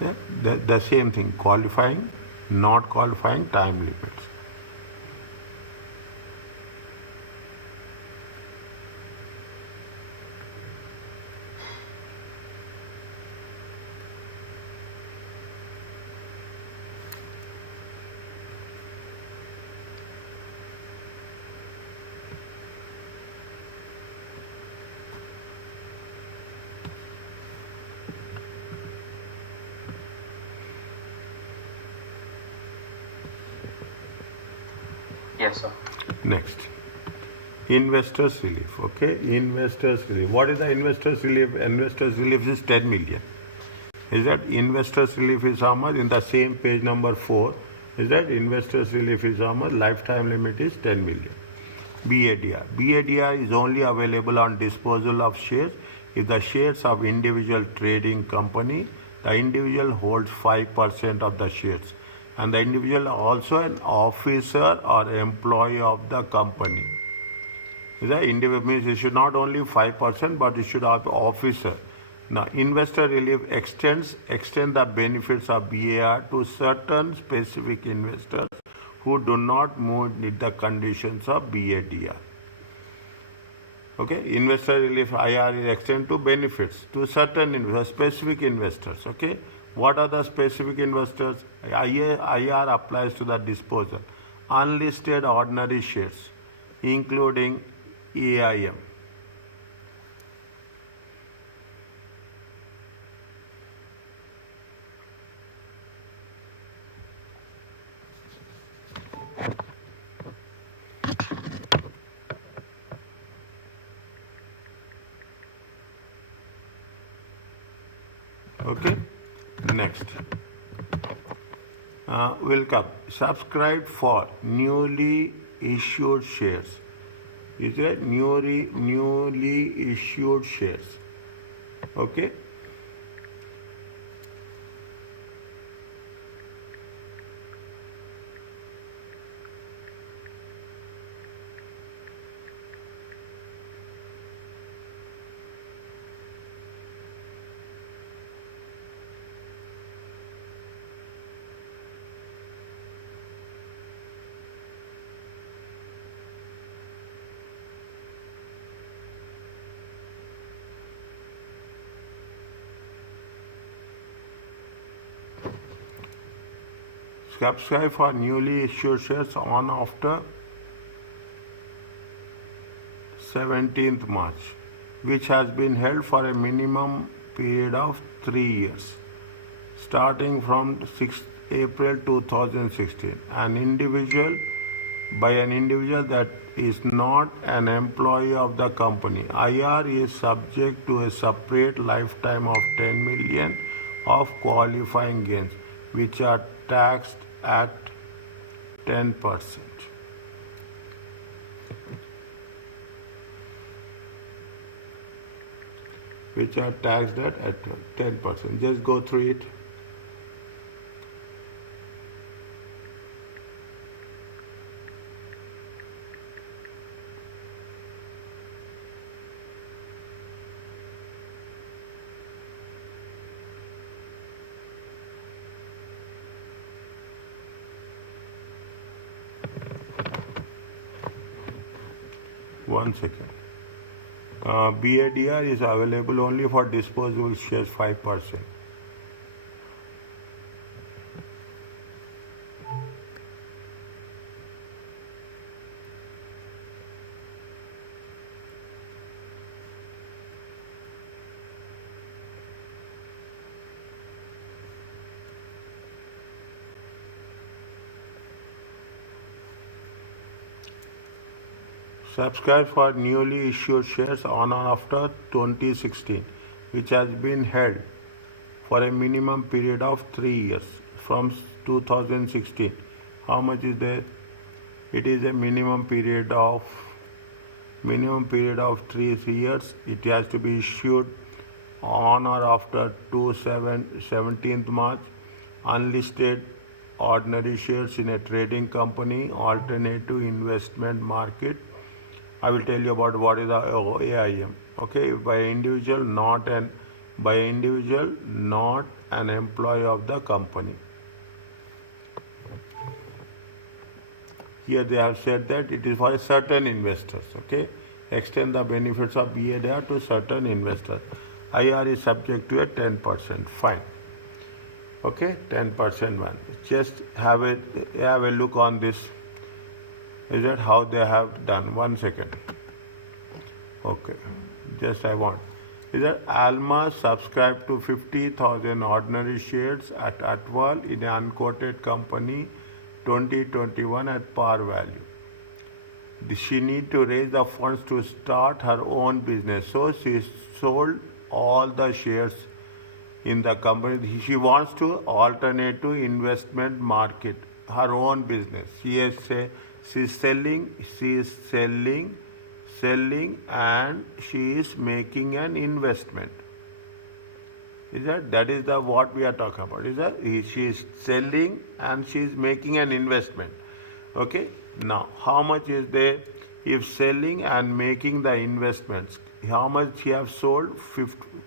Yeah, the same thing, qualifying, not qualifying, time limits. Yes, sir. Next, investors relief. Okay, investors relief. What is the investors relief? Investors relief is 10 million. Is that investors relief is how much? In the same page number 4, is that investors relief is how much? Lifetime limit is 10 million. BADR. BADR is only available on disposal of shares if the shares of individual trading company, the individual holds 5% of the shares, and the individual also an officer or employee of the company. The individual means it should not only 5%, but it should have officer. Now, investor relief extend the benefits of BAR to certain specific investors who do not meet the conditions of BADR. Okay, investor relief IR is extended to benefits to certain specific investors. Okay, what are the specific investors? IR applies to the disposal unlisted ordinary shares, including AIM. Okay, next. Will come. Subscribe for newly issued shares. Is it newly issued shares? Okay. Subscribe for newly issued shares on after 17th March, which has been held for a minimum period of 3 years, starting from 6th April 2016. By an individual that is not an employee of the company. IR is subject to a separate lifetime of 10 million of qualifying gains, which are taxed at 10%. Which are taxed at 10%. Just go through it. One second. BADR is available only for disposable shares 5%. Subscribe for newly issued shares on or after 2016, which has been held for a minimum period of 3 years from 2016. How much is there? It is a minimum period of 3 years. It has to be issued on or after 17th March. Unlisted ordinary shares in a trading company, alternative investment market. I will tell you about what is the AIM. Okay, by individual, not an by individual, not an employee of the company. Here they have said that it is for certain investors, okay? Extend the benefits of BADR to certain investors. IR is subject to a 10%, fine. Okay, 10% one. Just have a look on this. Is that how they have done? 1 second. Okay, just I want. Is that Alma subscribed to 50,000 ordinary shares at Atwal in an unquoted company 2021 at par value. She need to raise the funds to start her own business. So she sold all the shares in the company. She wants to alternate to investment market, her own business. She's selling and she is making an investment. That is the what we are talking about. She is selling and she is making an investment. Okay. Now, how much is there? If selling and making the investments, how much she have sold?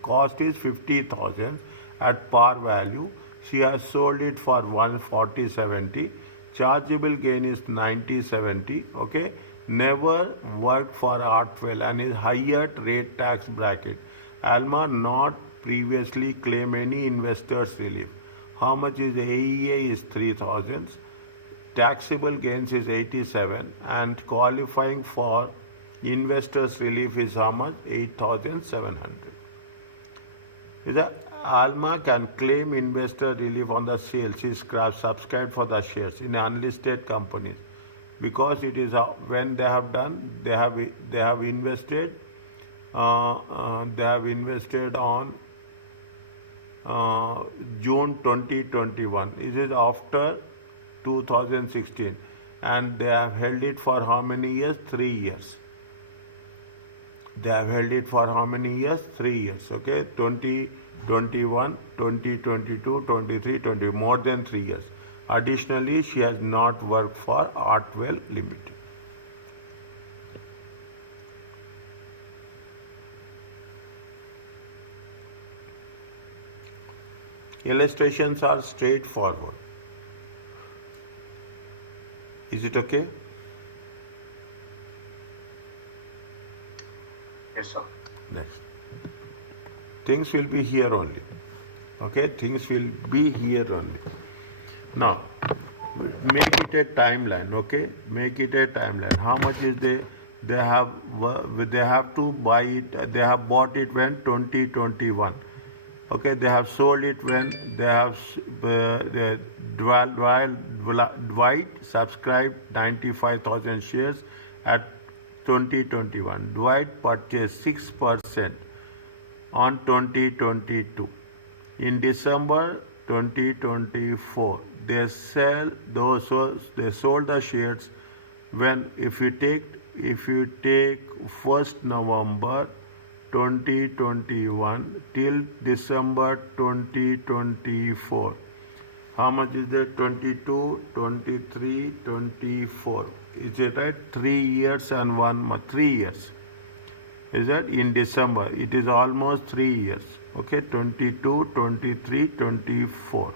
Cost is 50,000 at par value. She has sold it for 140.70. Chargeable gain is 90.70. Okay. Never worked for Artwell and is higher rate tax bracket. Alma not previously claim any investors relief. How much is AEA is 3,000. Taxable gains is 87 and qualifying for investors relief is how much? 8,700. Is that Alma can claim investor relief on the sales. She is subscribed for the shares in unlisted companies because it is when they have done they have invested on June 2021. It is after 2016 and they have held it for how many years? 3 years. They have held it for how many years? 3 years. Okay, 2021, 2022, 23, 20, more than 3 years. Additionally, she has not worked for Artwell Limited. Illustrations are straightforward. Is it okay? Yes, sir. Next. Things will be here only. Okay, things will be here only. Now, make it a timeline. Okay, make it a timeline. How much is they have to buy it? They have bought it when 2021. Okay, they have sold it when they have Dwight subscribed 95,000 shares at 2021. Dwight purchased 6% on 2022. In December 2024, they sold the shares when if you take 1st November 2021 till December 2024. How much is that? 22, 23, 24. Is it right? 3 years and 1 month. 3 years. Is that in December? It is almost 3 years. Okay, 22, 23, 24.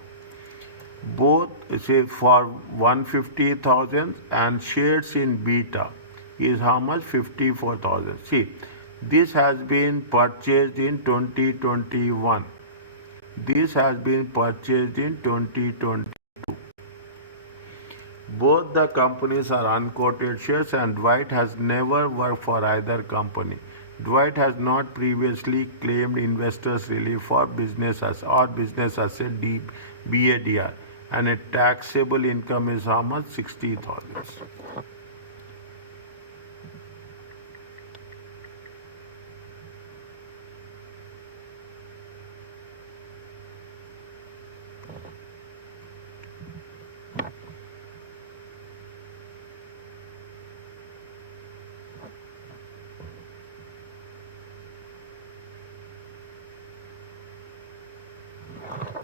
Both say for 150,000 and shares in beta is how much? 54,000. See, this has been purchased in 2021. This has been purchased in 2022. Both the companies are unquoted shares and Dwight has never worked for either company. Dwight has not previously claimed investors relief for business asset BADR and a taxable income is how much? 60,000.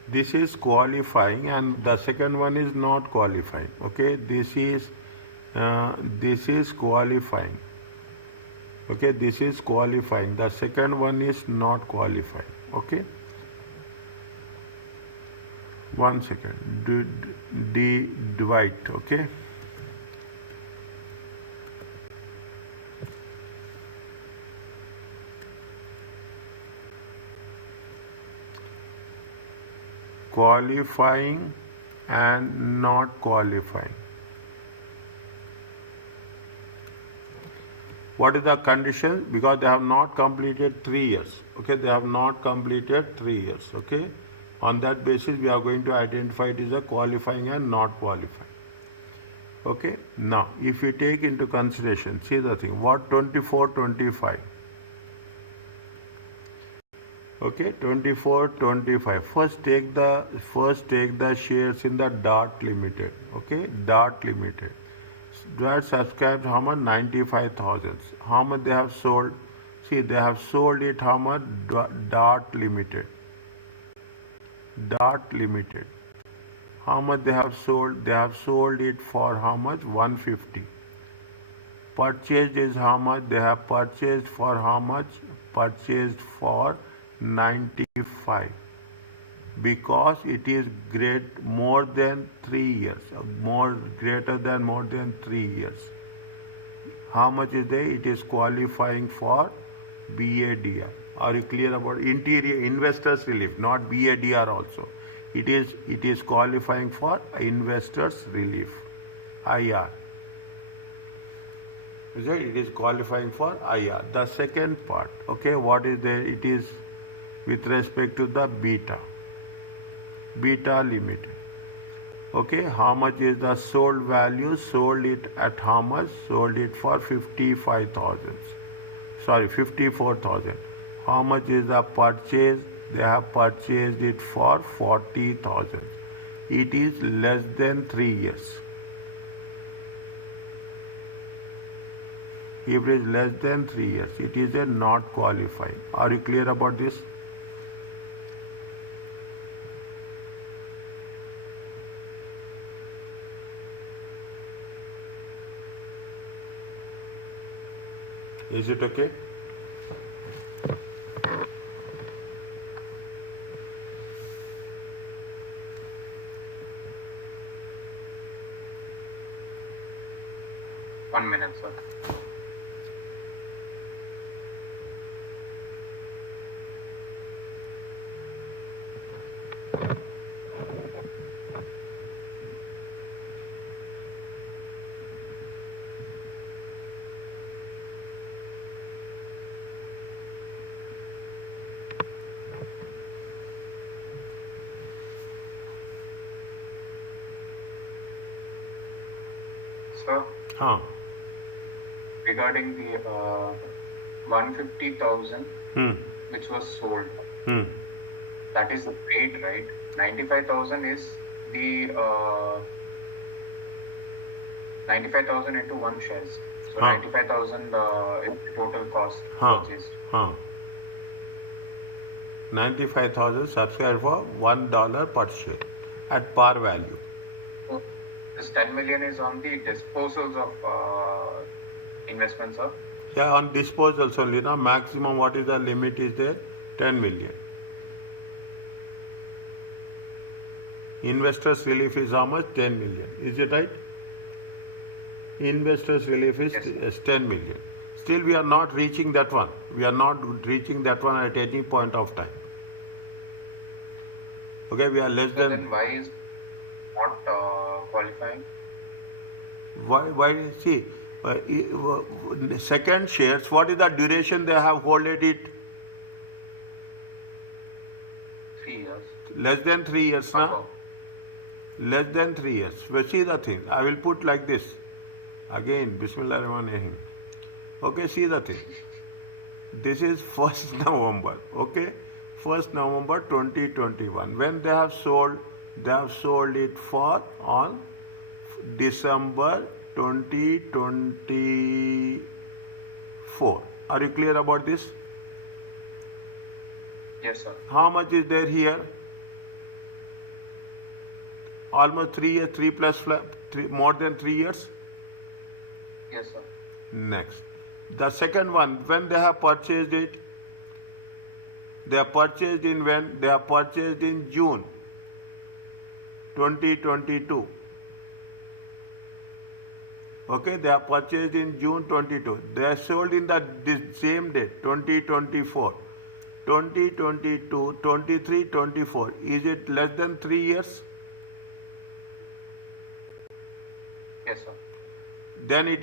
This is qualifying and the second one is not qualifying. Okay, this is qualifying. Okay, this is qualifying. The second one is not qualifying. Okay, 1 second. Divide, okay? Qualifying and not qualifying. What is the condition? Because they have not completed 3 years. Okay, they have not completed 3 years. Okay, on that basis we are going to identify it as a qualifying and not qualifying. Okay, now if we take into consideration, see the thing, what 24, 25. Okay, 24, 25. First take the shares in the Dart Limited. Okay, Dart Limited. That subscribed how much? 95,000. How much they have sold? See, they have sold it how much? Dart Limited. Dart Limited. How much they have sold? They have sold it for how much? 150. Purchased is how much? They have purchased for how much? Purchased for 95. Because it is more than 3 years, greater than more than 3 years. How much is there? It is qualifying for BADR. Are you clear about interior investors relief, not BADR also? It is qualifying for investors relief, IR. It is qualifying for IR. The second part, okay, what is there? It is with respect to the Beta Limited. Okay, how much is the sold value? Sold it at how much? Sold it for 55,000. Sorry, 54,000. How much is the purchase? They have purchased it for 40,000. It is less than 3 years. If it is less than 3 years, it is a not qualifying. Are you clear about this? Is it okay? One minute, sir. Sir, regarding the 150,000 which was sold, that is the paid, right? 95,000 is the 95,000 into 1 shares. So 95,000 is the total cost purchased. 95,000 subscribed for $1 per share at par value. So this 10 million is on the disposals of investments, sir? Yeah, on disposals only. Now, maximum what is the limit is there? 10 million. Investors relief is how much? 10 million. Is it right? Investors relief is 10 million. Still, we are not reaching that one. We are not reaching that one at any point of time. Okay, we are less than. Then why is not qualifying? Why? See, second shares. What is the duration they have holded it? 3 years. Less than 3 years now. Less than 3 years. Well, see the thing. I will put like this. Again, Bismillah Rahman Rahim. Okay, see the thing. This is 1st November. Okay, 1st November 2021. When they have sold it for on December 2024. Are you clear about this? Yes, sir. How much is there here? Almost 3 years, 3 plus, more than 3 years? Yes, sir. Next. The second one, when they have purchased it, they have purchased in when? They have purchased in June. 2022. Okay, they are purchased in June 22. They are sold in this same date, 2024. 2022, 23, 24. Is it less than 3 years? Yes, sir. Then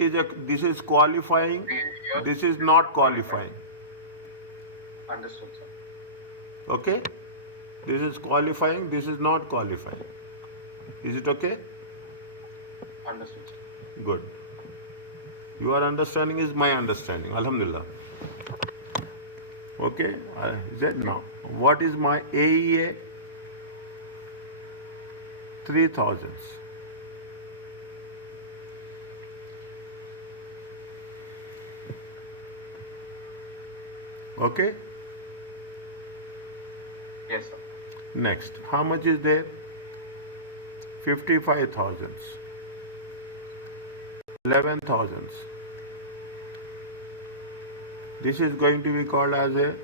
this is qualifying. 3 years. This is not qualifying. Understood, sir. Okay? This is qualifying, this is not qualifying. Is it okay? Understood, sir. Good. Your understanding is my understanding. Alhamdulillah. Okay? Now, what is my AEA? 3000. Okay? Yes, sir. Next, how much is there? 55,000. 11,000. This is going to be called as a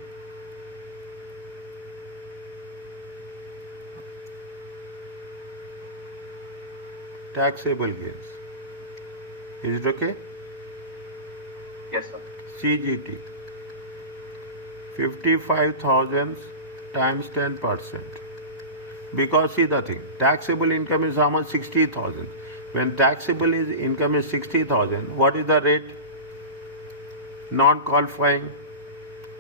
taxable gains. Is it okay? Yes, sir. CGT. 55,000 times 10%. Because see the thing, taxable income is how much? 60,000. When taxable income is 60,000, what is the rate? Non-qualifying,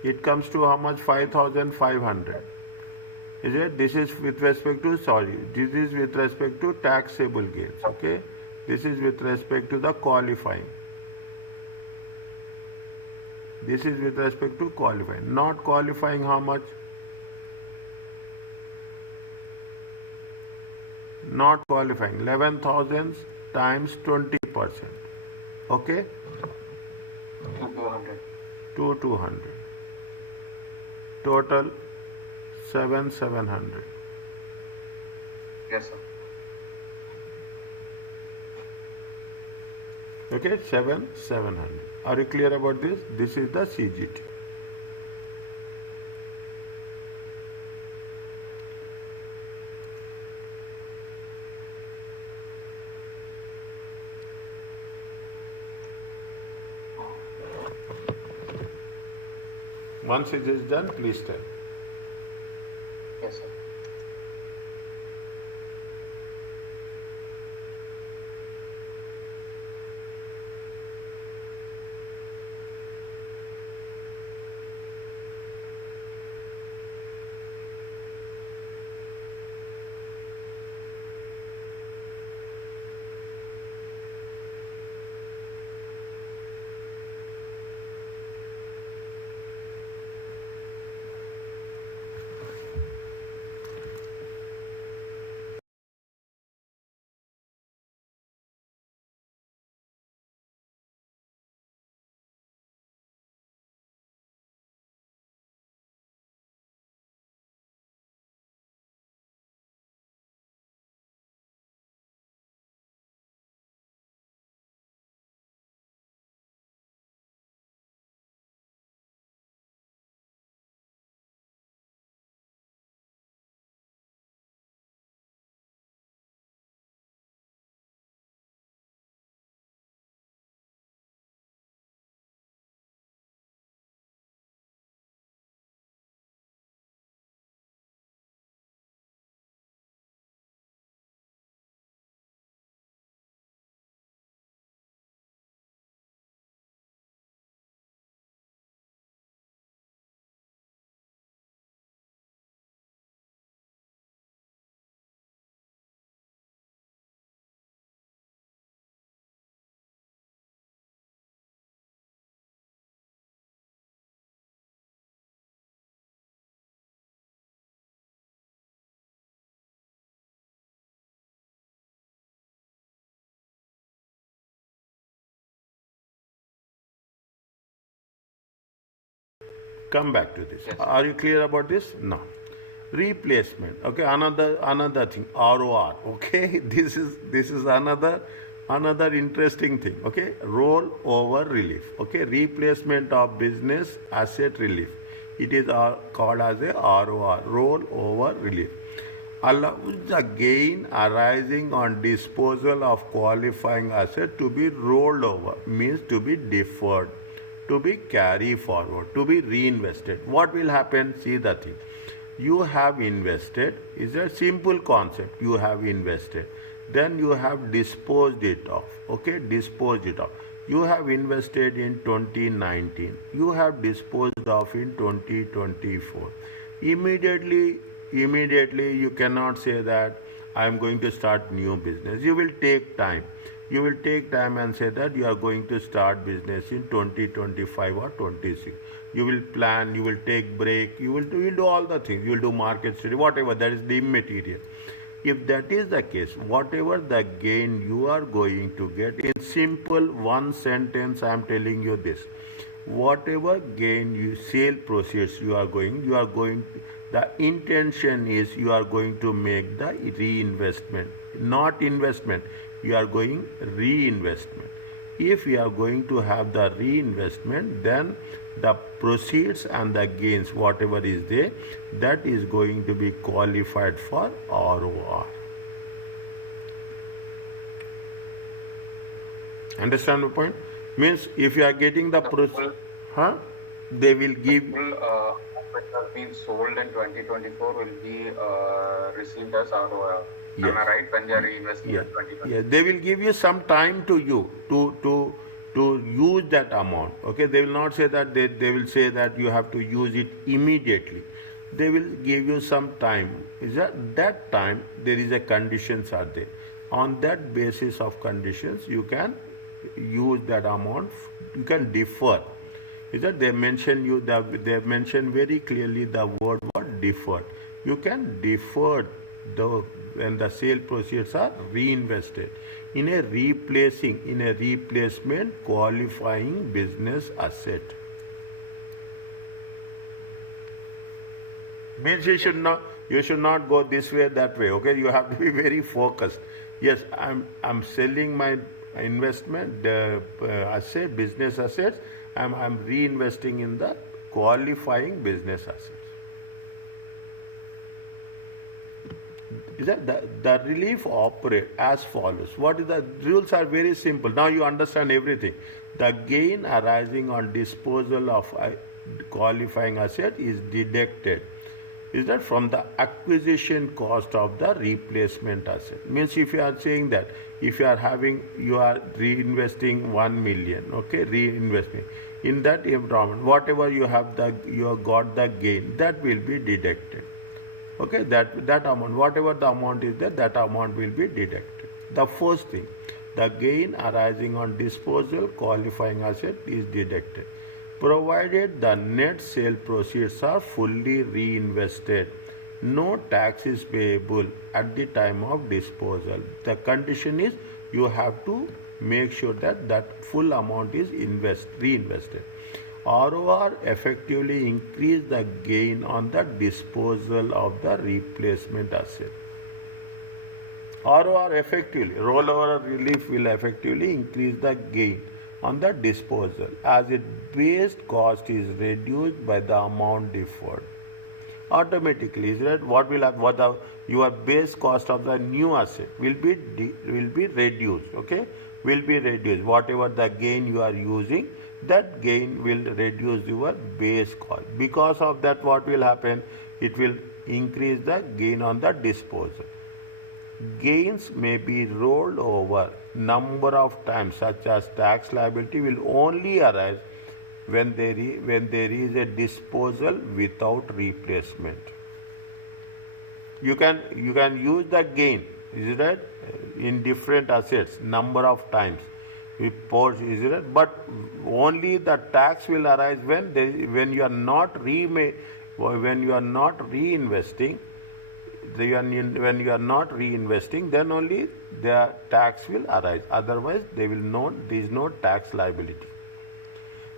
it comes to how much? 5,500. Is it? This is with respect to, this is with respect to taxable gains, okay? This is with respect to the qualifying. This is with respect to qualifying. Not qualifying, how much? Not qualifying, 11,000 times 20%. Okay? 200. 200. Total 700. Yes, sir. Okay, 700. Are you clear about this? This is the CGT. Once it is done, please tell. Yes, sir. Come back to this. Yes. Are you clear about this? No. Replacement. Okay, another thing. ROR. Okay, this is another interesting thing. Okay, roll over relief. Okay, replacement of business asset relief. It is called as a ROR, roll over relief. allows the gain arising on disposal of qualifying asset to be rolled over, means to be deferred, to be carried forward, to be reinvested. What will happen? See the thing. You have invested, is a simple concept. You have invested, then you have disposed it off. Okay, disposed it off. You have invested in 2019, you have disposed of in 2024. Immediately you cannot say that I am going to start new business. You will take time. You will take time and say that you are going to start business in 2025 or 26. You will plan, you will take break, you will do all the things. You will do market study, whatever, that is the immaterial. If that is the case, whatever the gain you are going to get, in simple one sentence I am telling you this, whatever gain you sale proceeds you are going, the intention is you are going to make the reinvestment, not investment. You are going reinvestment. If you are going to have the reinvestment, then the proceeds and the gains, whatever is there, that is going to be qualified for ROR. Understand the point? Means if you are getting the proceeds, they will give. Which has been sold in 2024 will be received as ROR. Yes. Am I right? When they are reinvesting Yeah. in 2024. Yeah, they will give you some time to you to use that amount. Okay, they will not say that they will say that you have to use it immediately. They will give you some time. Is that time there is a conditions are there. On that basis of conditions, you can use that amount. You can defer. Is that they mention you that they mention very clearly the word deferred. You can defer when the sale proceeds are reinvested in a replacement qualifying business asset. Means you should not go this way, that way. Okay, you have to be very focused. Yes, I'm selling my investment asset, business assets. I'm reinvesting in the qualifying business assets. Is that the relief operate as follows? What is the rules are very simple. Now you understand everything. The gain arising on disposal of a qualifying asset is deducted. Is that from the acquisition cost of the replacement asset? Means if you are saying that if you are reinvesting 1 million, okay, reinvesting in that environment, whatever you have got the gain, that will be deducted. Okay, that amount, whatever the amount is there, that amount will be deducted. The first thing, the gain arising on disposal qualifying asset is deducted, provided the net sale proceeds are fully reinvested. No tax is payable at the time of disposal. The condition is you have to make sure that full amount is reinvested. ROR effectively increase the gain on the disposal of the replacement asset. ROR effectively, rollover relief will effectively increase the gain on the disposal as its base cost is reduced by the amount deferred. Automatically, is that what will happen? Your base cost of the new asset will be reduced. Okay, will be reduced. Whatever the gain you are using, that gain will reduce your base cost. Because of that, what will happen? It will increase the gain on the disposal. Gains may be rolled over number of times, such as tax liability will only arise when there is a disposal without replacement. You can use the gain, is it, in different assets number of times. Is it? But only the tax will arise when you are not reinvesting. When you are not reinvesting, then only the tax will arise. Otherwise, there is no tax liability.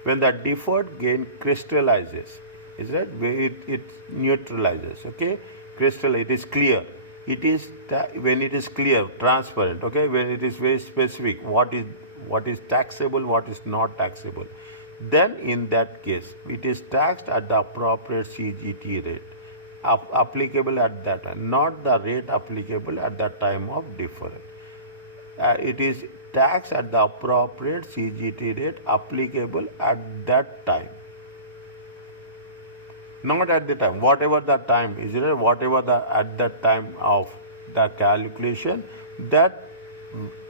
When the deferred gain crystallizes, is that it neutralizes. Okay, it is clear. It is when it is clear, transparent. Okay, when it is very specific, what is taxable, what is not taxable, then in that case it is taxed at the appropriate CGT rate. applicable at that time, not the rate applicable at the time of deferral. It is tax at the appropriate CGT rate applicable at that time. Not at the time, whatever the time is, whatever the at that time of the calculation, that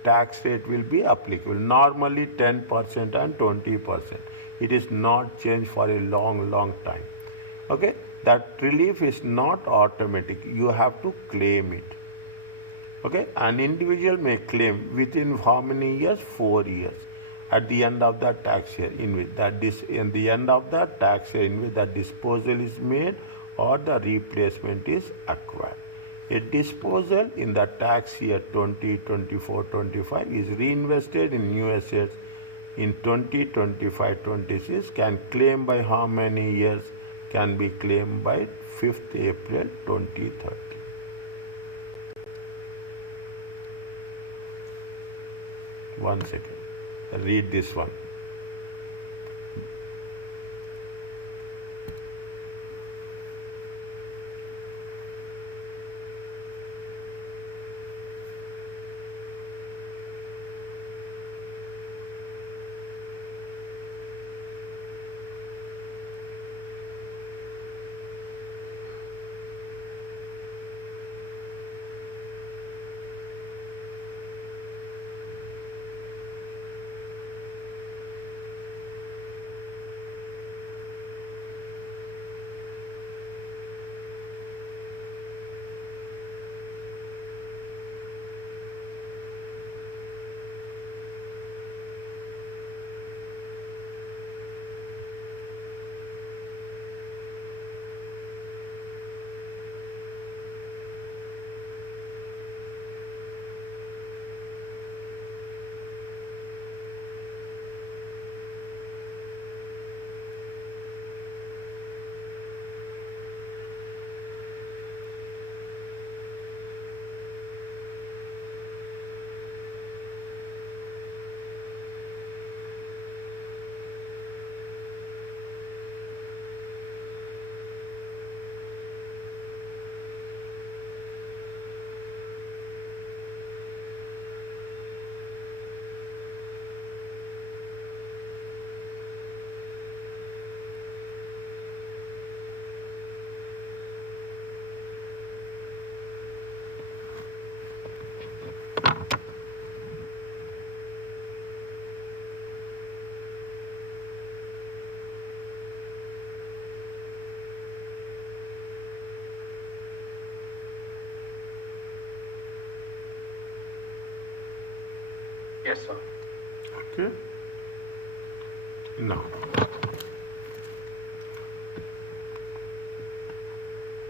tax rate will be applicable. Normally 10% and 20%. It is not changed for a long time. Okay, that relief is not automatic. You have to claim it. Okay, an individual may claim within how many years? 4 years. At the end of the tax year, in which in the end of the tax year in which the disposal is made or the replacement is acquired. A disposal in the tax year 2024-25 is reinvested in new assets in 2025-26 can claim by how many years? Can be claimed by 5th April 2030. One second. Read this one. Yes, sir. Okay. Now,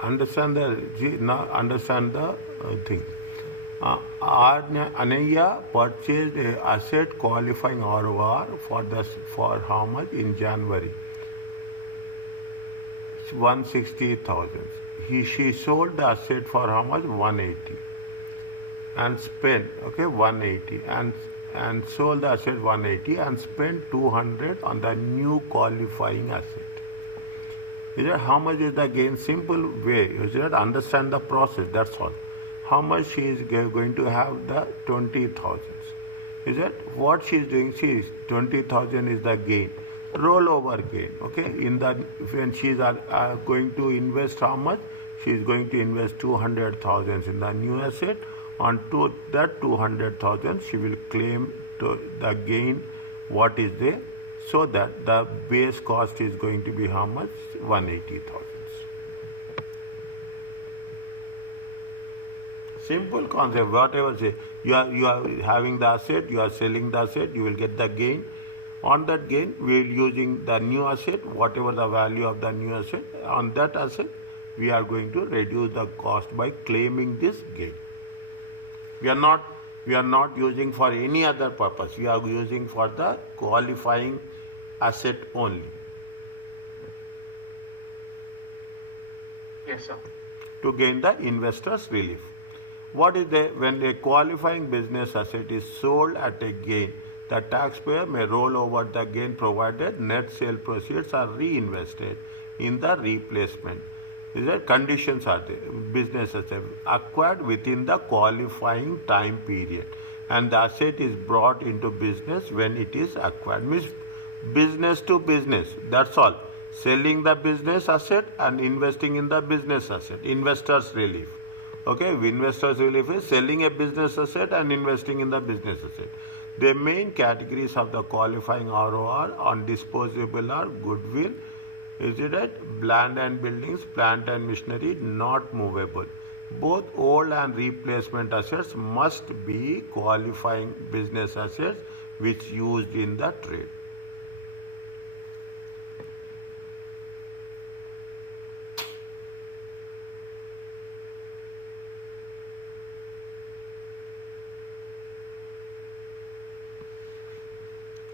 understand the thing. Anaya purchased a asset qualifying ROR for how much in January? 160,000. She sold the asset for how much? 180. And spent 180 and sold the asset 180 and spent 200 on the new qualifying asset. Is that how much is the gain? Simple way. Is that understand the process? That's all. How much she is going to have the 20,000? Is that what she is doing? She is 20,000 is the gain, rollover gain. Okay. When she is going to invest how much? She is going to invest 200,000 in the new asset. On to that 200,000, she will claim to the gain what is there, so that the base cost is going to be how much? 180,000. Simple concept. Whatever say, you are having the asset, you are selling the asset, you will get the gain. On that gain, we are using the new asset, whatever the value of the new asset. On that asset, we are going to reduce the cost by claiming this gain. We are not using for any other purpose. We are using for the qualifying asset only. Yes, sir. To gain the investor's relief. What is when a qualifying business asset is sold at a gain, the taxpayer may roll over the gain provided net sale proceeds are reinvested in the replacement. Is that conditions are there? Business asset acquired within the qualifying time period, and the asset is brought into business when it is acquired. Means business to business. That's all. Selling the business asset and investing in the business asset. Investors relief. Okay, investors relief is selling a business asset and investing in the business asset. The main categories of the qualifying ROR on disposable are goodwill, is it right? Land and buildings, plant and machinery, not movable. Both old and replacement assets must be qualifying business assets which used in the trade.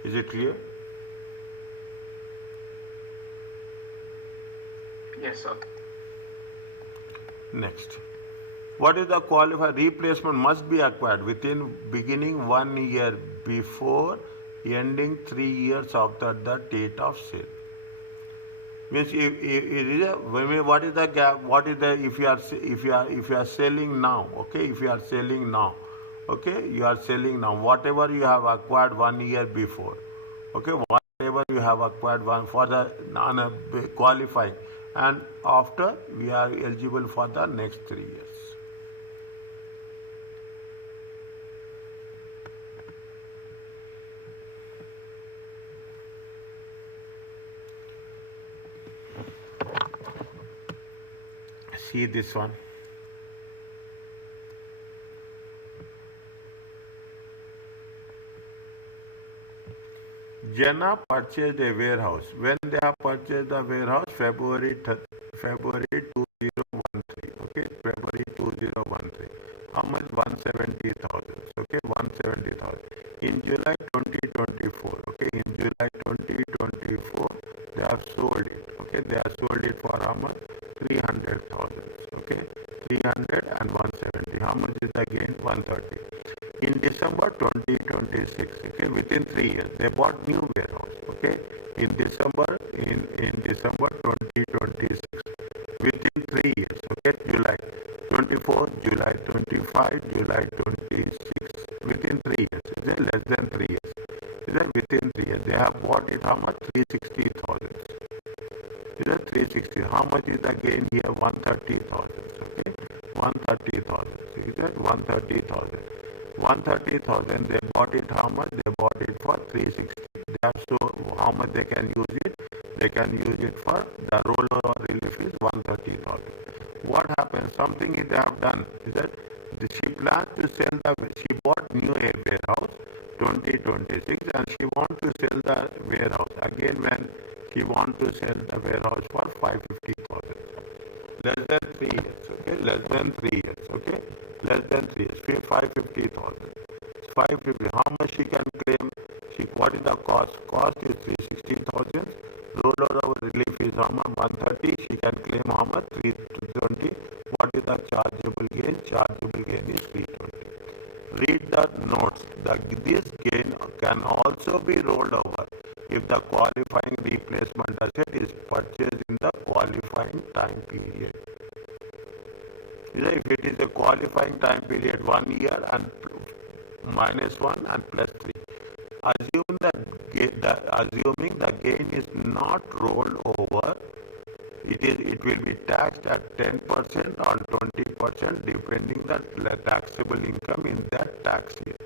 Is it clear? Yes, sir. Next. What is the qualified replacement must be acquired within beginning 1 year before ending 3 years after the date of sale. Means what is the gap? What is the if you are selling now? Okay, if you are selling now, okay, you are selling now. Whatever you have acquired 1 year before, okay, whatever you have acquired one for the non qualifying, and after we are eligible for the next 3 years. See this one. Jenna purchased a warehouse. When they have purchased the warehouse, February 2013. Okay, February 2013. How much? 170,000. Okay, 170,000. In July 2024. Okay, in July 2024, they have sold it. Okay, they have sold it for how much? 300,000. Okay, 300 and 170. How much is the gain? 130. In December 2026, okay, within 3 years, they bought new warehouse. Okay, in December 2026, within 3 years. Okay, July 24, July 25, July 26. Within 3 years, is it less than 3 years? Is it within 3 years? They have bought it how much? 360,000. Is it 360? How much is the gain here? 130,000. Okay, 130,000. Is that 130,000? 130,000, they bought it how much? They bought it for 360. They have so how much they can use it? They can use it for the rollover relief is 130,000. What happens? Something they have done is that she plans to sell she bought new warehouse 2026 and she wants to sell the warehouse again when she wants to sell the warehouse for 550,000. Less than 3 years, okay? Less than 3 years, okay? Less than 3 years, 550,000. 550. How much she can claim? What is the cost? Cost is 360,000. Rollover relief is how much? 130. She can claim how much? 320. What is the chargeable gain? Chargeable gain is 320. Read the notes. This gain can also be rolled over if the qualifying replacement asset is purchased in the qualifying time period. If it is a qualifying time period 1 year and -1 and +3. Assuming the gain is not rolled over, it will be taxed at 10% or 20% depending the taxable income in that tax year.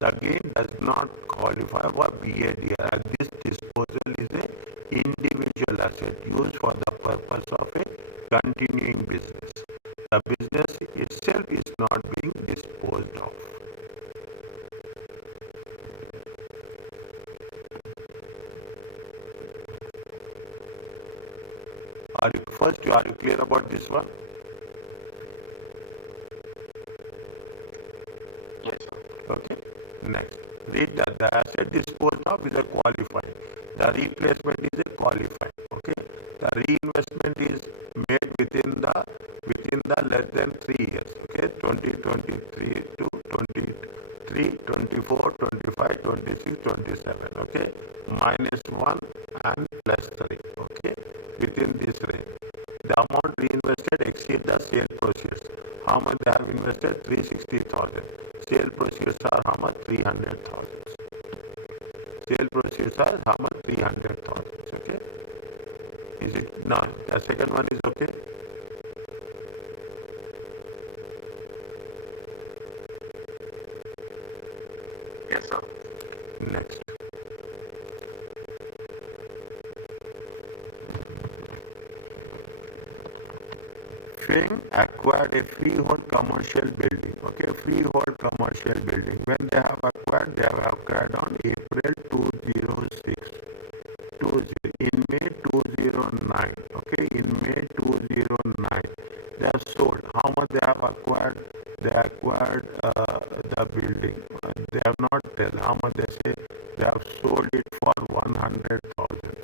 The gain does not qualify for BADR as this disposal is an individual asset used for the purpose of a continuing business. The business itself is not being disposed of. Are you clear about this one? Yes, sir. Okay. Next. Read that the asset disposed of is a qualifying. The replacement is a qualifying. Okay. The reinvestment is made within the less than 3 years. Okay. 2023 to 23, 24, 25, 26, 27. Okay. -1 and +3. Okay. Within this range. The amount reinvested exceed the sale proceeds. How much they have invested? 360,000. Sale proceeds are how much? 300,000. Sale proceeds are how much? 300,000. Okay. Is it now? The second one is okay. Yes, sir. Next. Feng acquired a freehold commercial building. Okay, freehold commercial building. When they have acquired on April 206. In May 209. Okay, in May 209. They have sold. How much they have acquired? They acquired the building. They have not tell how much they say. They have sold it for 100,000.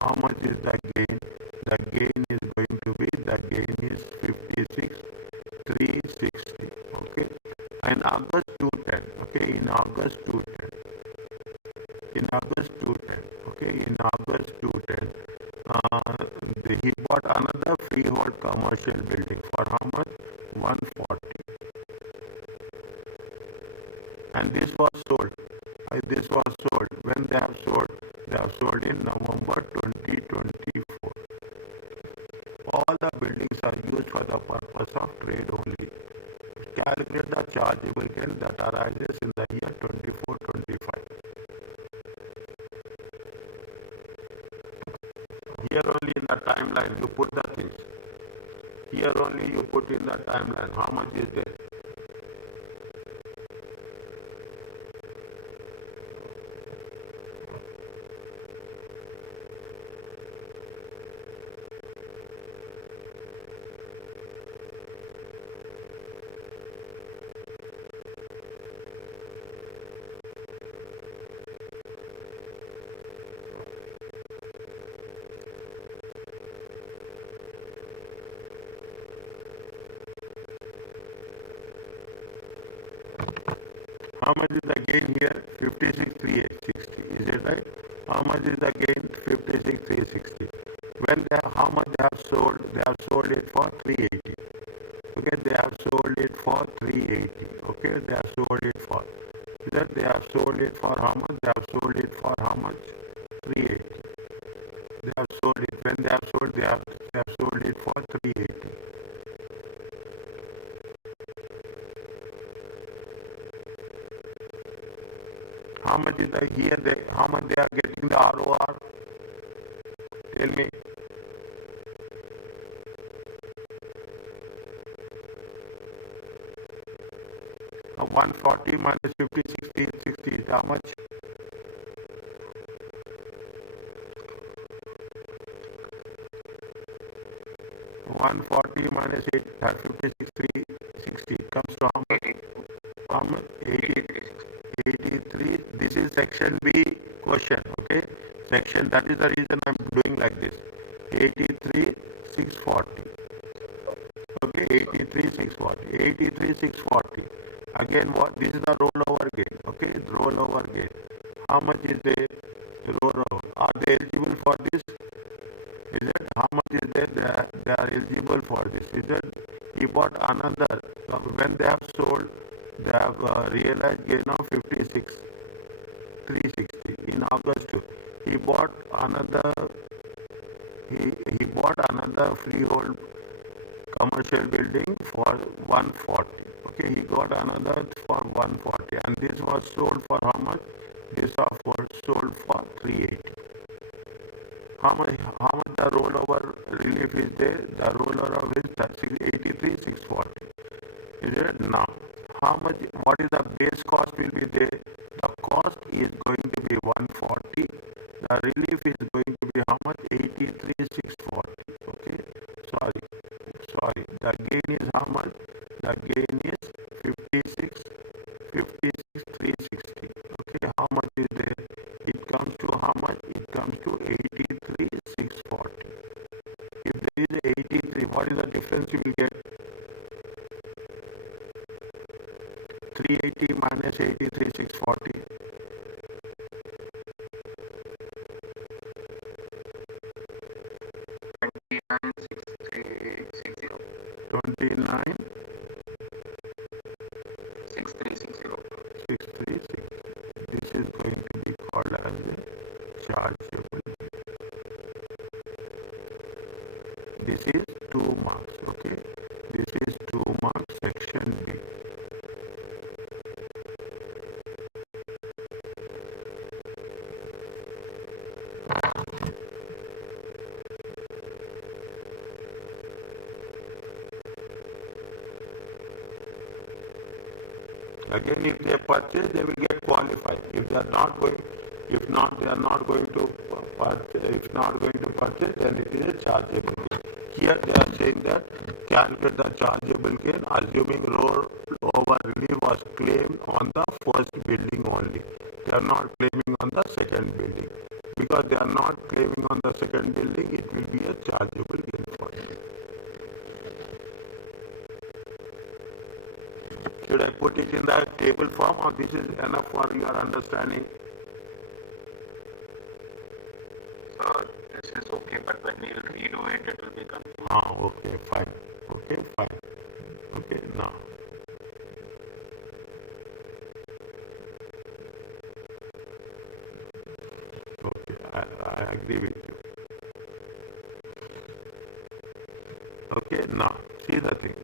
How much is the gain? The gain is going to be, the gain is 56,360. Okay. In August 210. Okay, in August 210. In August 210. Okay, in August 210. He bought another freehold commercial building for how much? 140. And this was sold. This was sold. When they have sold? They have sold in November 2024. All the buildings are used for the purpose of trade only. Calculate the chargeable gain that arises in the year 24-25. Here only in the timeline you put the things. Here only you put in the timeline how much is there. How much is the gain here? 56,360. Is it right? How much is the gain? 56,360. When they have, how much they have sold? They have sold it for 380. Okay, they have sold it for 380. Okay, they have sold it for. That they have sold it for how much? They have sold it for how much? 380. They have sold it. When they have sold, they have sold it for 380. How much is the here? How much they are getting the ROR? Tell me. 140 minus 50, 60 is how much? 140 minus 8, 56, 360 comes to how much? How much? 83. This is section B question. Okay. Section, that is the reason I'm doing like this. 83, 640. Okay, 83, 640. 83, 640. Again, what? This is the rollover gain. Okay, rollover gain. How much is the rollover? Are they eligible for this? Is it how much is there? They are eligible for this. Is it? He bought another. When they have sold, they have realized gain of 56, 360 in August. He bought another. He bought another freehold commercial building for 140. Okay, he got another for 140, and this was sold for how much? This was sold for 380. How much the rollover relief is there? The rollover is 83, 640. Is it? Now, how much? What is the base cost will be there? The cost is going to be 140. The relief is going to be how much? 83, 640. Okay. Sorry. The gain is how much? The gain is 56, 360. Okay. How much is there? It comes to how much? It comes to 83, 640. If there is 83, what is the difference you will get? 380 minus 83, 640. 29,660. Again, if they purchase, they will get qualified. If they are not going, if not, they are not going to purchase. If not going to purchase, then it is a chargeable gain. Here they are saying that calculate the chargeable gain, assuming rollover relief was claimed on the first building only. They are not claiming on the second building. Because they are not claiming on the second building, it will be a chargeable gain for them. Should I put it in the table form, or this is enough for your understanding? So this is okay, but when we'll redo it, it will be confusing. Okay, fine. Okay, fine. Okay, now. Okay, I agree with you. Okay, now, see the thing.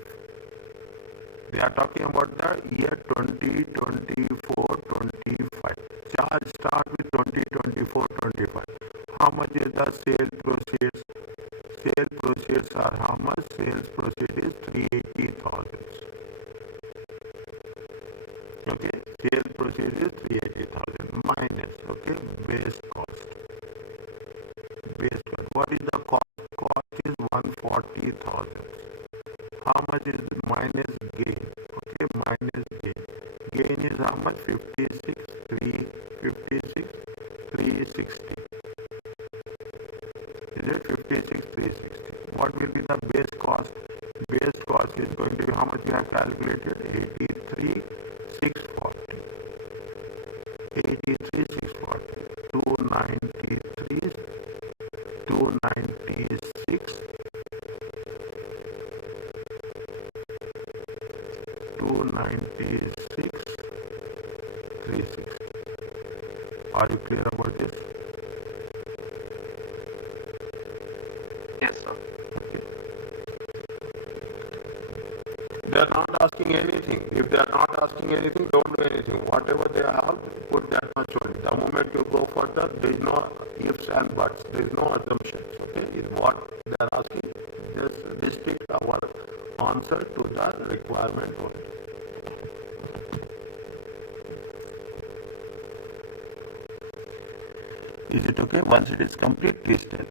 They are talking about the year 2024-25. Charge start with 2024-25. How much is the sale proceeds? Sale proceeds are how much? Sales proceeds is 380,000. Okay, sale proceeds is 380,000 minus, okay, base cost. Base cost. What is the cost? Cost is 140,000. How much is minus gain? Okay, minus gain. Gain is how much? 56,360. Is it 56,360? What will be the base cost? Base cost is going to be how much we have calculated? 83,640. 83,640. 293, 296. 296, 360. Are you clear about this? Yes, sir. Okay. They are not asking anything. If they are not asking anything, don't do anything. Whatever they have, put that much only. The moment you go further, there is no ifs and buts. There is no assumptions. Okay? Is what they are asking. Just restrict our answer to the requirement only. Is it okay? Once it is complete, please tell.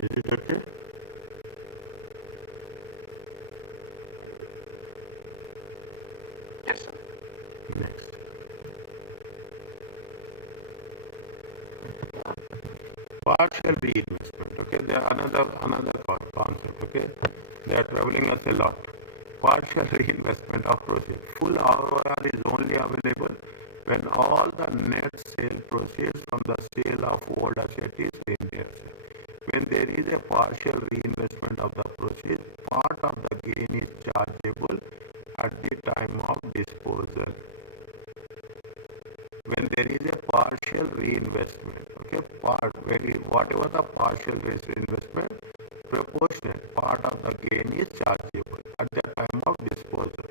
Is it okay? Yes, sir. Next. Partial reinvestment. Okay, there are another concept. Okay, they are troubling us a lot. Partial reinvestment of proceeds. Full ROR is only available when all the net sale proceeds from the sale of old asset is reinvested. When there is a partial reinvestment of the proceeds, part of the gain is chargeable at the time of disposal. When there is a partial reinvestment, okay, whatever the partial reinvestment, proportionate part of the gain is chargeable at the time of disposal.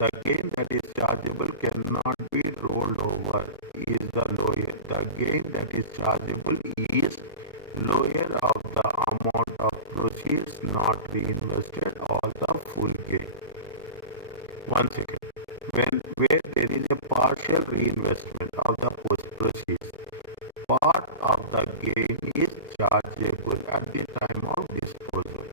The gain that is chargeable cannot be rolled over. Is the lower. The gain that is chargeable is lower of the amount of proceeds not reinvested or the full gain. One second. Where there is a partial reinvestment of the proceeds, part of the gain is chargeable at the time of disposal.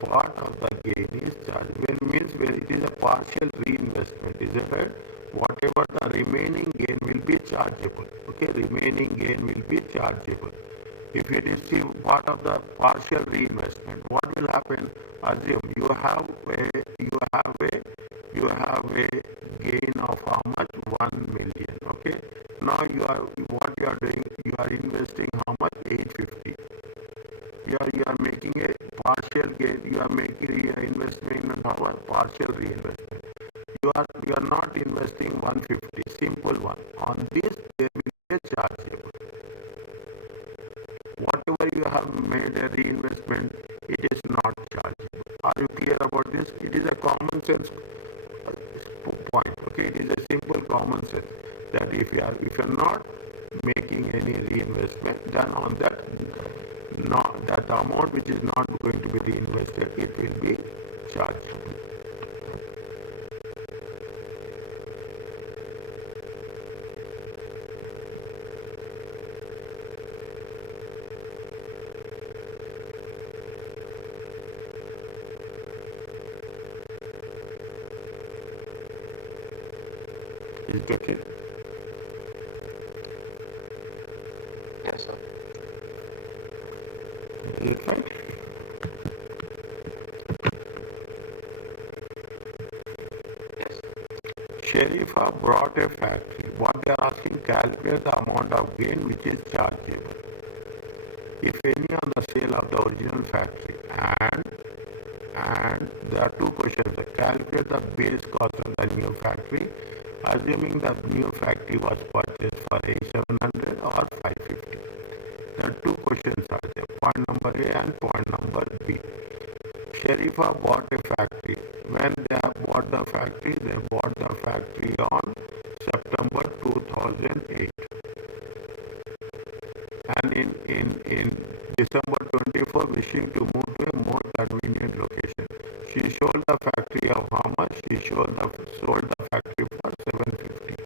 Part of the gain is chargeable means where it is a partial reinvestment, is it right? Whatever the remaining gain will be chargeable. Okay, remaining gain will be chargeable. If it is the part of the partial reinvestment, what will happen? Assume you have a gain of how much? 1 million. Okay. Now what you are doing, you are investing how much? 850. You are making a partial gain. You are investing in our partial reinvestment. You are not investing 150. Simple one. On this there will be a charge. Whatever you have made a reinvestment, it is not chargeable. Are you clear about this? It is a common sense point. Okay, it is a simple common sense that if you are not making any reinvestment, then on that amount which is not going to be reinvested, it will be charged. Is it okay? Yes, sir. Is it right? Yes. Sharifa brought a factory. What they are asking, calculate the amount of gain which is chargeable, if any, on the sale of the original factory. And there are two questions. Calculate the base cost of the new factory, assuming the new factory was purchased for a 700 or 550. There are two questions are there. Point number A and point number B. Sharifa bought a factory. When they have bought the factory, they bought the factory on September 2008. And in December 24, wishing to move to a more convenient location, she sold the factory of how much? She sold the factory for 750.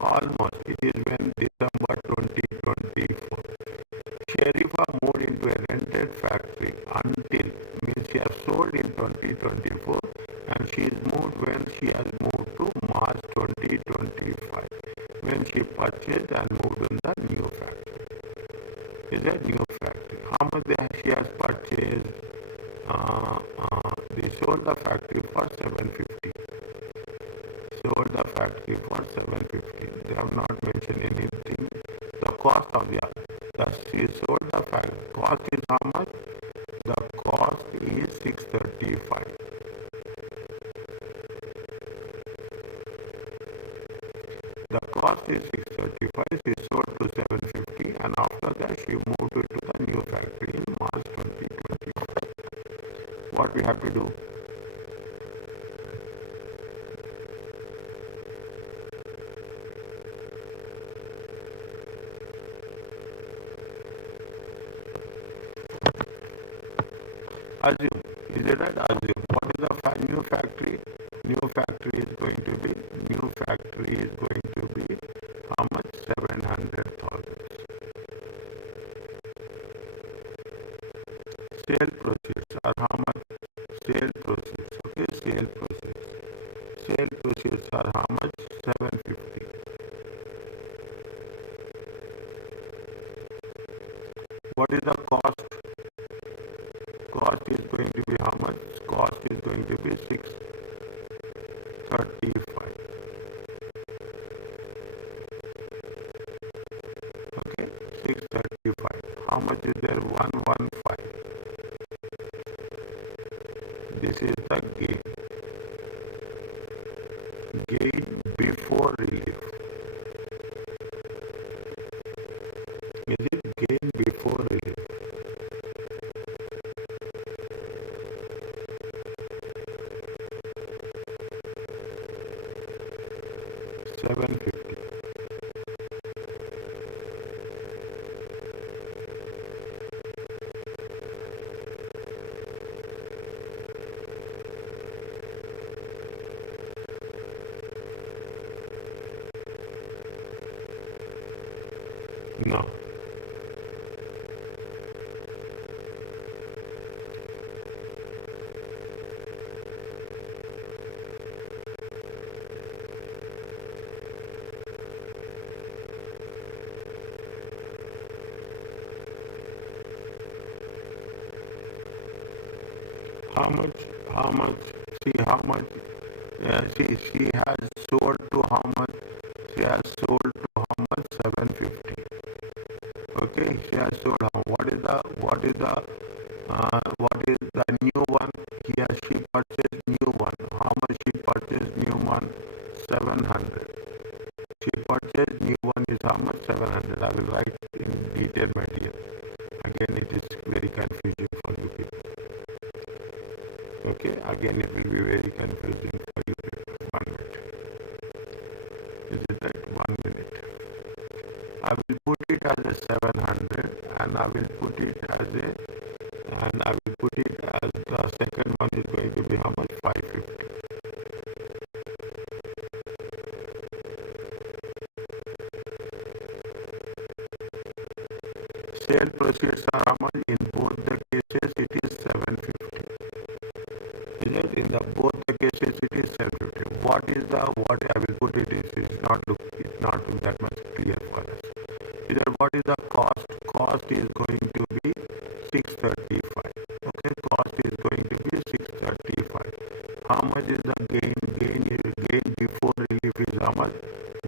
Almost. It is when December 2024. Sharifa moved into a rented factory until, means she has sold in 2024 and she is moved when she has moved to March 2025, when she purchased and moved in the new factory. Is a new factory. How much she has purchased? They sold the factory for 750. Sold the factory for 750. They have not mentioned anything. The cost of the she sold the factory. Cost is how much? The cost is 635. The cost is 635. She sold to 750, and after that she moved it to the new factory in March 2025. What we have to do? Assume. Is it right? Assume. What is the new factory? New factory is going to be, how much? 700,000. Sale proceeds are how much? Sale proceeds. Okay, sale proceeds. Sale proceeds are how much? 750. What is the cost? Cost is going to be how much? Cost is going to be 635. Okay, 635. How much is there? 115. This is the gain. Gain before relief. Is it gain before relief? $750. No. how much, see how much, she has sold to how much, she has sold to how much, 750. Okay, she has sold how, what is the new one, here she purchased new one, how much she purchased new one, 700. She purchased new one is how much, 700. I will write in detail, my dear. Again, it is very confusing for you people. Okay, again it will be very confusing for you people. 1 minute. Is it right? 1 minute. I will put it as a 700 and I will put it as the second one is going to be how much? 550. Sale proceeds are how much? In both the cases it is 750. Is it? In the both the cases it is 750. What I will put it is not look that much clear for us. Is that what is the cost? Cost is going to be 635. Okay, cost is going to be 635. How much is the gain? Gain before relief is how much?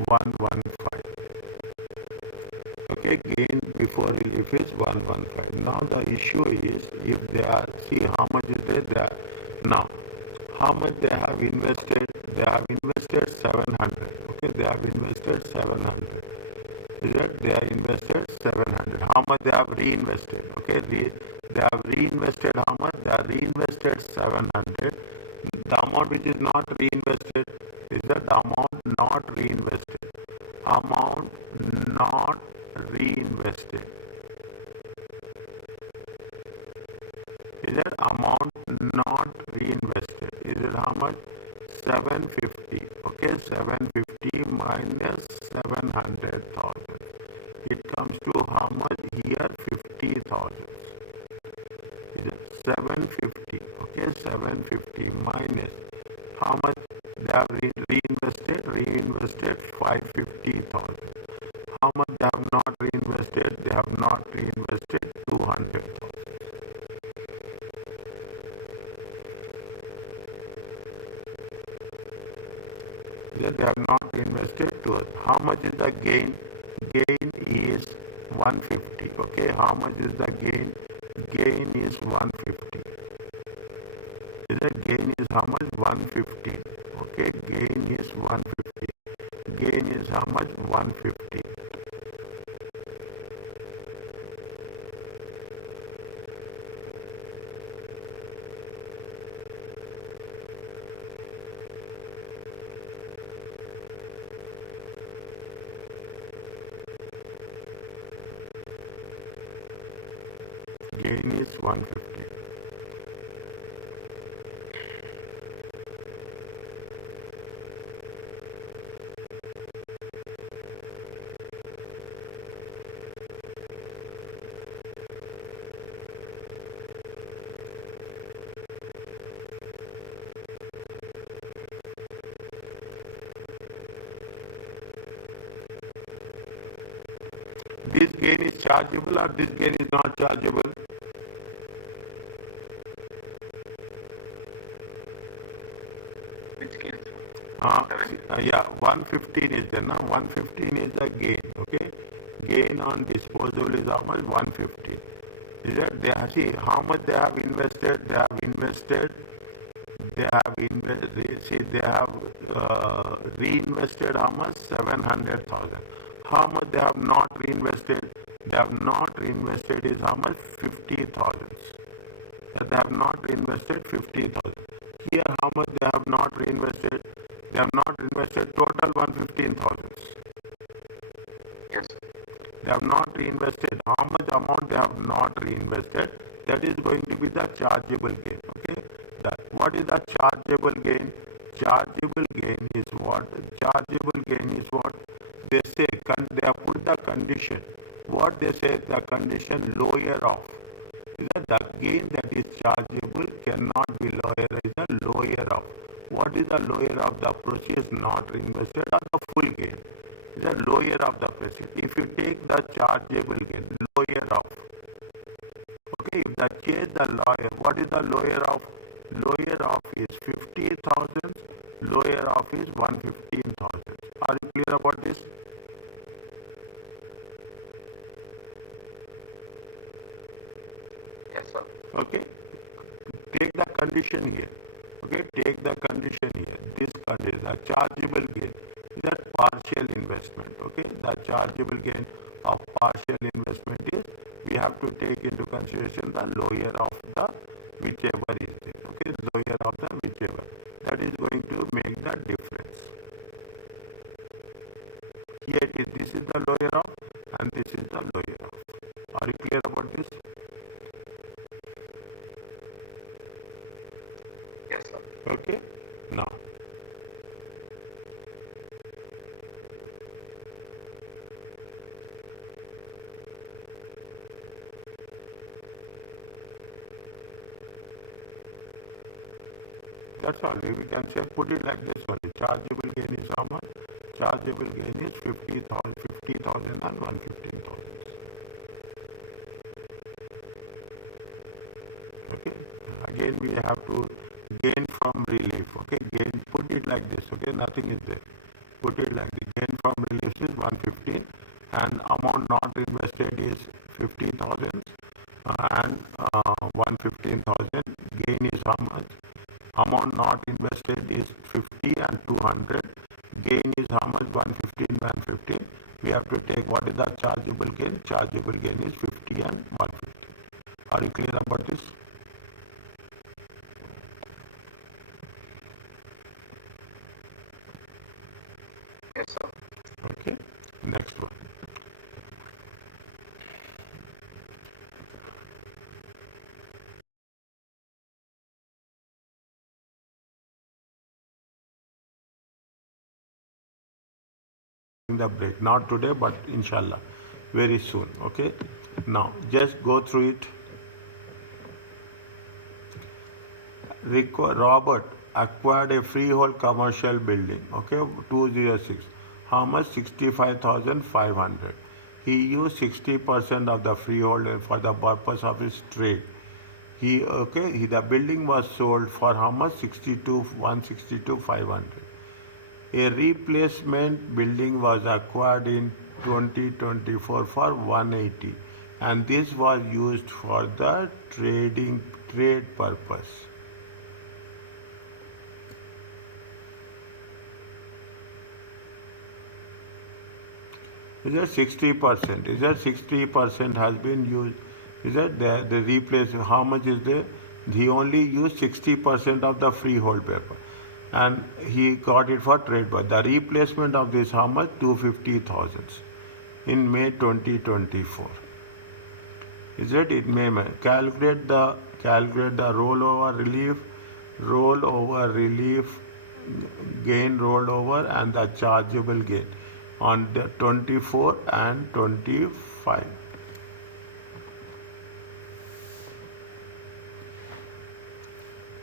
115. Okay, gain before relief is 115. Now the issue is, if they are, see how much is there. Now, how much they have invested? They have invested 700. Okay, they have invested 700. Is that they are invested 700? How much they have reinvested? Okay, they have reinvested how much? They are reinvested 700. The amount which is not reinvested is that the amount not reinvested. Amount not reinvested. Is that amount not reinvested? Is it how much? 750. Okay, 750 minus 700,000. It comes to how much here? 50,000. Is it 750? Okay, 750 minus how much they have reinvested? Reinvested 550,000. How much they have not reinvested? They have not reinvested 200,000. They have not invested to us. How much is the gain? Gain is 150. Okay, how much is the gain? Gain is 150. The gain is how much? 150. Okay, gain is 150. Gain is how much? 150. Gain is 150. This gain is chargeable or this gain is not chargeable? Which gain? Yeah, 115 is there now. 115 is the gain. Okay, gain on disposal is how much? 115. Is that they have, see how much they have invested? They have invested. They have invested. See they have reinvested how much? 700,000. How much they have not reinvested? They have not reinvested is how much? 50,000. They have not reinvested 50,000. Here how much they have not reinvested? They have not invested total 115,000. Yes. They have not reinvested. How much amount they have not reinvested? That is going to be the chargeable gain. Okay. What is the chargeable gain? Chargeable gain is what? Chargeable gain is what? They say they have put the condition. What they say the condition lower of. Is that the gain that is chargeable cannot be lower is the lower of. What is the lower of the proceeds not reinvested or the full gain? Is the lower of the proceeds. If you take the chargeable gain, lower of. Okay, if the change the lower, what is the lower of? Lower of is 50,000, lower of is 115,000. Are you clear about this? Yes, sir. Okay. Take the condition here. Okay, take the condition here. This condition, the chargeable gain is a partial investment. Okay, the chargeable gain of partial investment is we have to take into consideration the lower of the whichever is there. Okay, lower of the whichever. That is going to make the difference. Here it is, this is the lower of and this is the lower of. Are you clear about this? Yes, sir. Okay, now that's all. We can say put it like this only. Chargeable gain is how much? Chargeable gain is 50,000 and 115,000. Okay. Again we have to gain from relief. Okay. Gain, put it like this. Okay. Nothing is there. Put it like this. Gain from relief is 115 and amount not invested is 50,000 and 115,000. Gain is how much? Amount not invested is 50 and 200. Gain is how much? 115, 115. We have to take what is the chargeable gain. Chargeable gain is 50 and 150. Are you clear about this? Yes, sir. Okay. Next one. The break, not today but inshallah very soon. Okay, now just go through it. Robert acquired a freehold commercial building, okay, 206. How much? 65,500. He used 60% of the freehold for the purpose of his trade. The building was sold for how much? 162,500. A replacement building was acquired in 2024 for 180 and this was used for the trade purpose. Is that 60%? Is that 60% has been used? Is that the replace? How much is there? He only used 60% of the freehold paper and he got it for trade. But the replacement of this how much? 250,000 in May 2024. Is it? It may calculate the rollover relief gain rollover and the chargeable gain on the 24 and 25.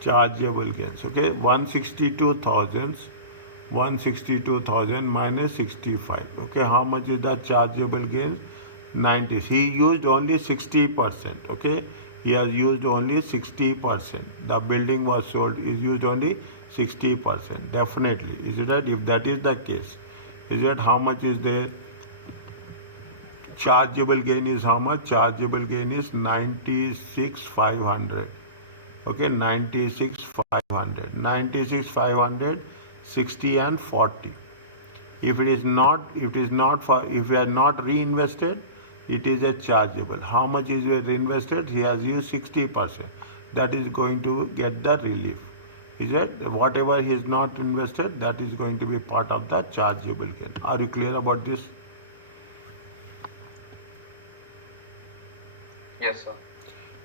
Chargeable gains. Okay, 162,000 minus 65. Okay, how much is the chargeable gain? 90. He used only 60%. Okay, he has used only 60%. The building was sold, is used only 60%. Definitely. Is it that? If that is the case, is that how much is there? Chargeable gain is how much? Chargeable gain is 96,500. Okay, 96,500. 96,500, 60 and 40. If we are not reinvested, it is a chargeable. How much is reinvested? He has used 60%. That is going to get the relief. Is it? Whatever he is not invested, that is going to be part of the chargeable gain. Are you clear about this? Yes, sir.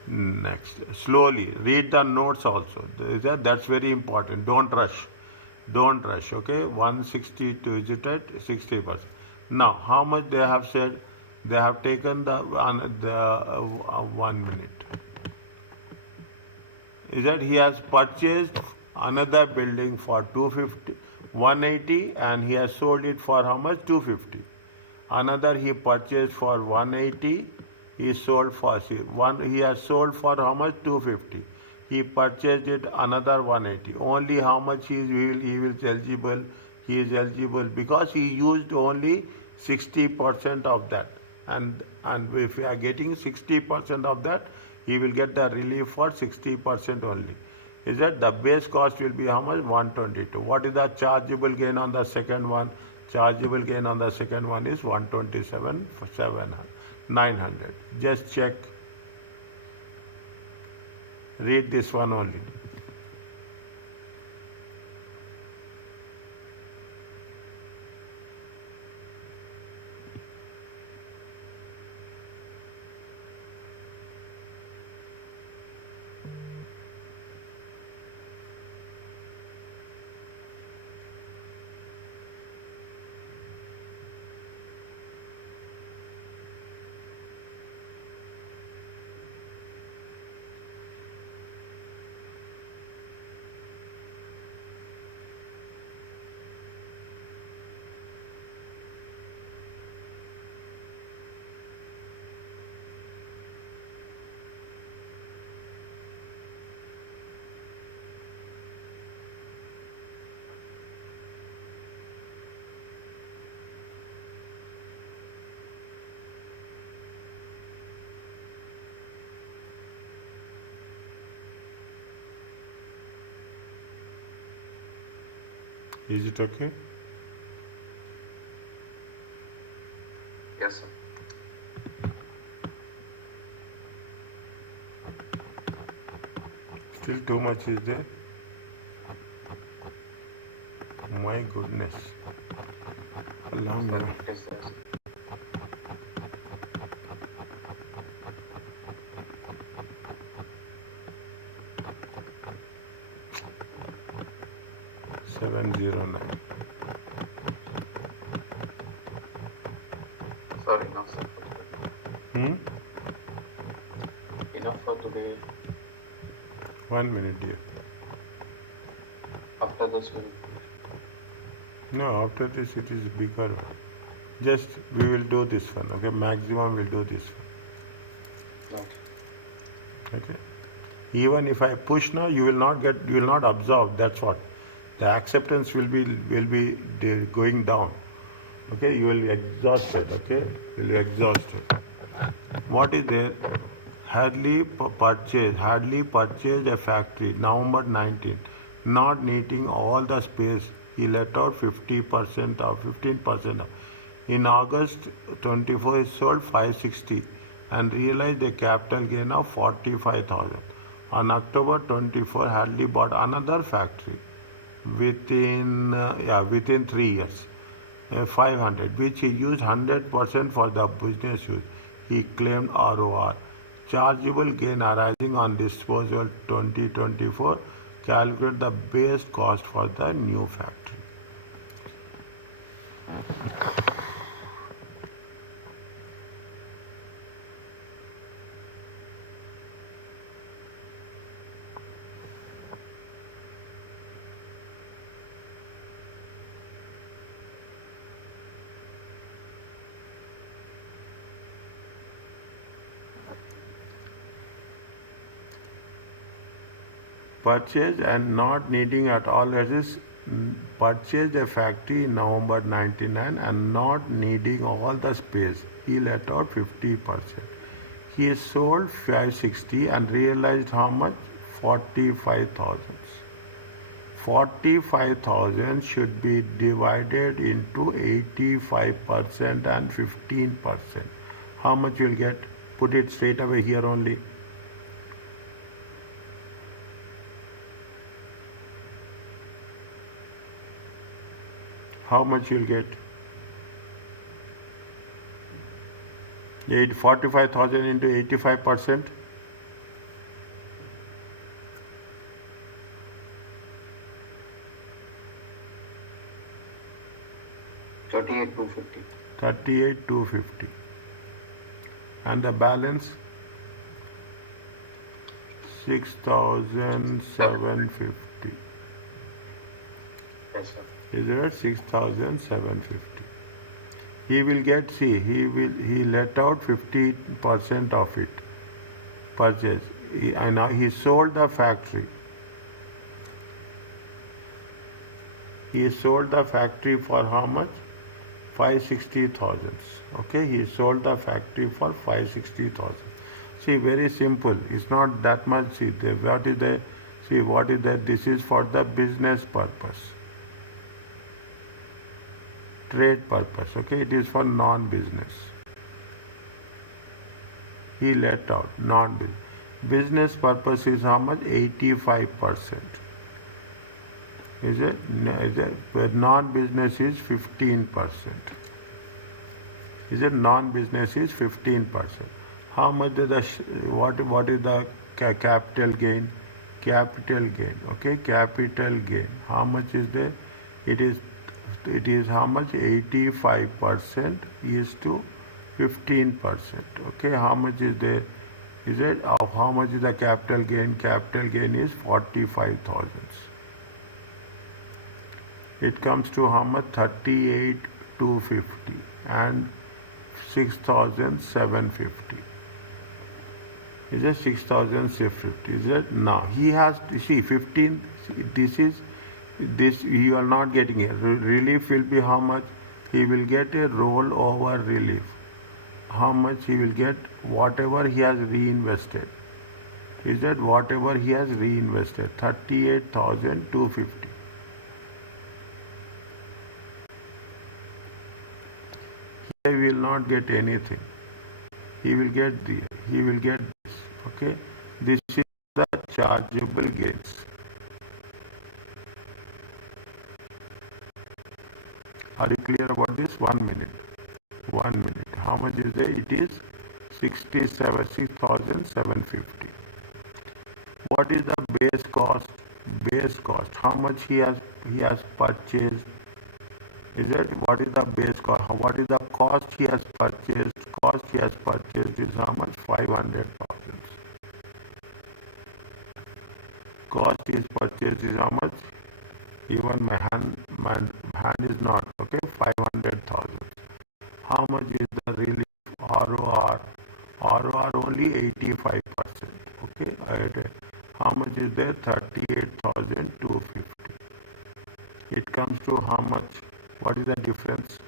Next, slowly read the notes also. That's very important. Don't rush. Don't rush. Okay, 162 is it at 60%. Now, how much they have said? They have taken the 1 minute. Is that he has purchased another building for 180 and he has sold it for how much? 250. Another he purchased for 180. He sold for he has sold for how much? 250. he purchased it another 180. Only how much he is eligible? He is eligible because he used only 60% of that. And if we are getting 60% of that, he will get the relief for 60% only. Is that the base cost will be how much? 122. What is the chargeable gain on the second one? Chargeable gain on the second one is 127 for 900. Just check. Read this one only. Is it okay? Yes, sir. Still too much is there? My goodness. Long Sir, now. it is there, sir. $709. Sorry, enough, sir, for today. Enough for today. 1 minute, dear. After this, we'll. No, after this it is bigger one. Just we will do this one. Okay, maximum we'll do this one. Okay. Okay. Even if I push now, you will not absorb. That's what. The acceptance will be going down. Okay, you will be exhausted. Okay, you will be exhausted. What is there? Hardly purchased a factory, November 19, not needing all the space. He let out 50% or 15% of. In August 24, he sold 560 and realized a capital gain of 45,000. On October 24, Hadley bought another factory within 3 years. 500, which he used 100% for the business use. He claimed ROR. Chargeable gain arising on disposal 2024. Calculate the base cost for the new factory. Purchased and not needing at all. That is, purchased a factory in November 99 and not needing all the space. He let out 50%. He sold 560 and realized how much? 45,000. 45,000 should be divided into 85% and 15%. How much you'll get? Put it straight away here only. How much you'll get? 45,000 into 85%. $38,250. 38,250. And the balance? 6,750. Yes, sir. Is it 6,750? He will get, he let out 50% of it, purchase. he sold the factory. He sold the factory for how much? 560,000. Okay, he sold the factory for 560,000. See, very simple. It's not that much. See, what is the? See, what is that? This is for the business purpose, trade purpose. Okay, it is for non-business. He let out non-business. Business purpose is how much? 85%. Is it? Where non-business is 15%. Is it? Non-business is 15%. How much is the what is the capital gain? Capital gain. Okay, capital gain. How much is there? It is how much? 85% is to 15%. Okay, how much is there? Is it? How much is the capital gain? Capital gain is 45,000. It comes to how much? 38,250 and 6,750. Is it 6,650? Is it? Now he has to see 15. This you are not getting it. Relief will be how much? He will get a rollover relief. How much he will get? Whatever he has reinvested. Is that whatever he has reinvested? 38,250. He will not get anything. He will get this. Okay, this is the chargeable gains. Are you clear about this? 1 minute. 1 minute. How much is there? It is 6,750. What is the base cost? Base cost. How much he has purchased? Is it? What is the base cost? What is the cost he has purchased? Cost he has purchased is how much? 500,000. Cost is purchased is how much? Even my hand is not. Okay, 500,000. How much is the relief? ROR? ROR only 85%. Okay, how much is there? 38,250. It comes to how much? What is the difference?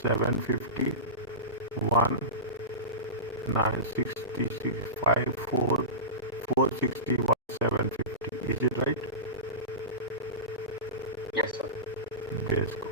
750, 1, 966, 5, 4, 461, 750. Is it right? Yes, sir. Base cost.